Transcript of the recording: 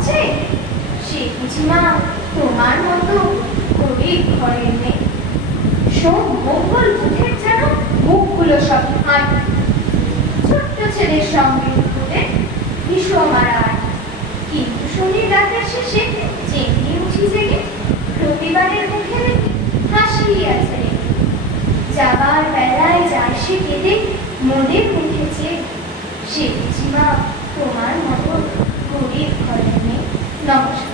হচ্ছে সে বুঝি মা তোমার মতো গরিব ঘরের মেয়ে। সব মঙ্গল বুধের যেন মুখগুলো সব হাঁট, ছোট্ট ছেলের সঙ্গে ঘুরে ভীষণ মারার। কিন্তু শনির রাতের শেষে জেগে উঠি জেগে রবিবারের মুখে দেখি হাসি আছে রে। যাবার বেলায় যায় সে কেঁদে মোদের মুখে চেয়ে। সে বুঝি মা তোমার মতো গরিব ঘরের মেয়ে। নমস্কার।